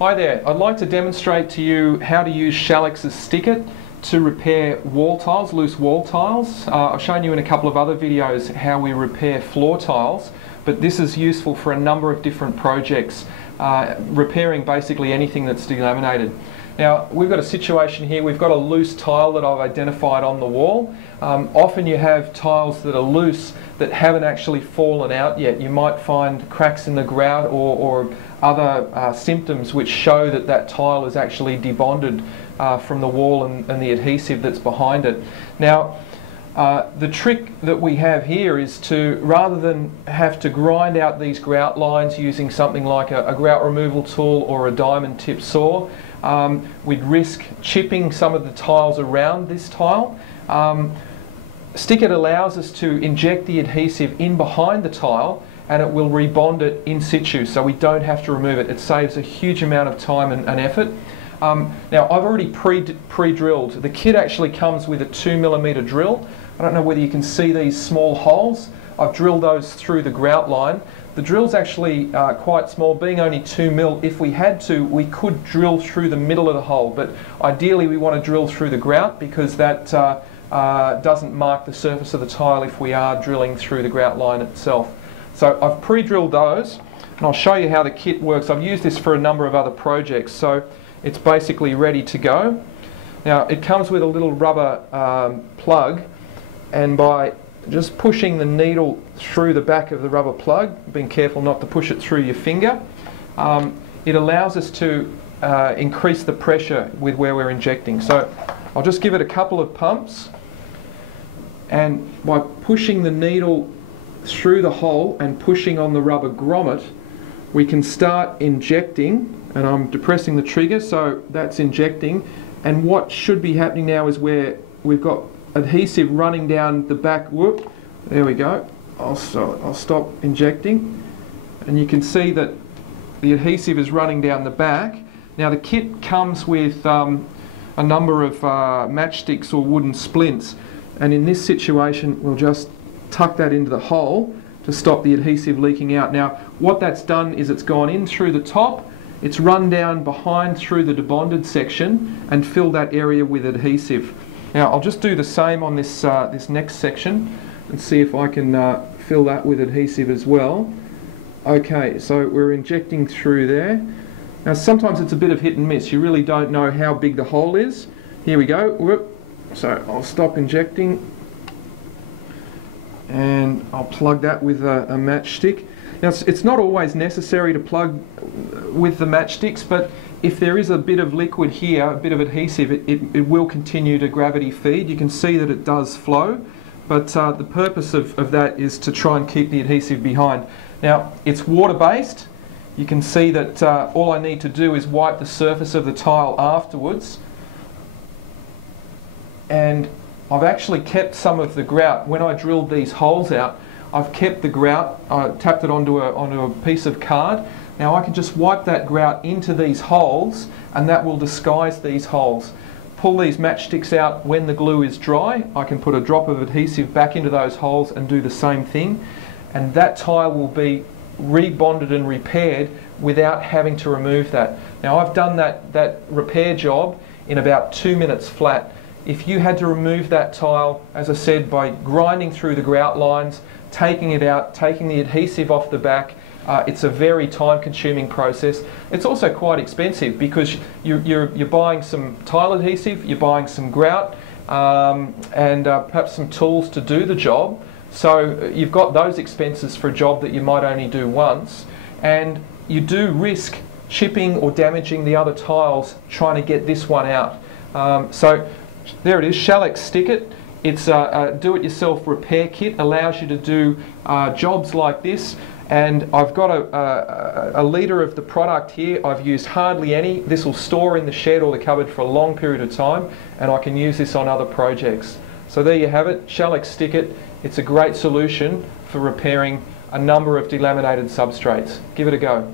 Hi there, I'd like to demonstrate to you how to use Shallex's STICKIT to repair wall tiles, loose wall tiles. I've shown you in a couple of other videos how we repair floor tiles, but this is useful for a number of different projects, repairing basically anything that's delaminated. Now, we've got a situation here, we've got a loose tile that I've identified on the wall. Often you have tiles that are loose that haven't actually fallen out yet. You might find cracks in the grout or other symptoms which show that that tile is actually debonded from the wall and the adhesive that's behind it. Now, the trick that we have here is to, rather than have to grind out these grout lines using something like a grout removal tool or a diamond tip saw, we'd risk chipping some of the tiles around this tile. STICKIT allows us to inject the adhesive in behind the tile and it will rebond it in situ, so we don't have to remove it. It saves a huge amount of time and effort. Now, I've already pre-drilled. The kit actually comes with a 2mm drill. I don't know whether you can see these small holes. I've drilled those through the grout line. The drill's actually quite small, being only 2mm. If we had to, we could drill through the middle of the hole, but ideally we want to drill through the grout because that doesn't mark the surface of the tile if we are drilling through the grout line itself. So I've pre-drilled those, and I'll show you how the kit works. I've used this for a number of other projects, so it's basically ready to go. Now, it comes with a little rubber plug, and by just pushing the needle through the back of the rubber plug, being careful not to push it through your finger, it allows us to increase the pressure with where we're injecting. So I'll just give it a couple of pumps, and by pushing the needle through the hole and pushing on the rubber grommet, we can start injecting, and I'm depressing the trigger, so that's injecting. And what should be happening now is where we've got adhesive running down the back. Whoop, there we go. I'll stop injecting, and you can see that the adhesive is running down the back. Now, the kit comes with a number of matchsticks or wooden splints, and in this situation we'll just tuck that into the hole to stop the adhesive leaking out. Now, what that's done is it's gone in through the top, it's run down behind through the debonded section and filled that area with adhesive. Now, I'll just do the same on this this next section and see if I can fill that with adhesive as well. Okay, so we're injecting through there. Now, sometimes it's a bit of hit and miss. You really don't know how big the hole is. Here we go. Whoop. So I'll stop injecting, and I'll plug that with a matchstick. Now, it's not always necessary to plug with the matchsticks, but if there is a bit of liquid here, a bit of adhesive, it will continue to gravity feed. You can see that it does flow, but the purpose of that is to try and keep the adhesive behind. Now, it's water-based. You can see that all I need to do is wipe the surface of the tile afterwards, and I've actually kept some of the grout. When I drilled these holes out, I've kept the grout, tapped it onto a piece of card. Now I can just wipe that grout into these holes, and that will disguise these holes. Pull these matchsticks out when the glue is dry. I can put a drop of adhesive back into those holes and do the same thing, and that tile will be rebonded and repaired without having to remove that. Now, I've done that repair job in about 2 minutes flat. If you had to remove that tile, as I said, by grinding through the grout lines, taking it out, taking the adhesive off the back, it's a very time-consuming process. It's also quite expensive because you're buying some tile adhesive, you're buying some grout, and perhaps some tools to do the job. So you've got those expenses for a job that you might only do once, and you do risk chipping or damaging the other tiles trying to get this one out. So there it is, Shallex's STICKIT. It's a do-it-yourself repair kit, allows you to do jobs like this, and I've got a litre of the product here. I've used hardly any. This will store in the shed or the cupboard for a long period of time, and I can use this on other projects. So there you have it, Shallex's STICKIT. It's a great solution for repairing a number of delaminated substrates. Give it a go.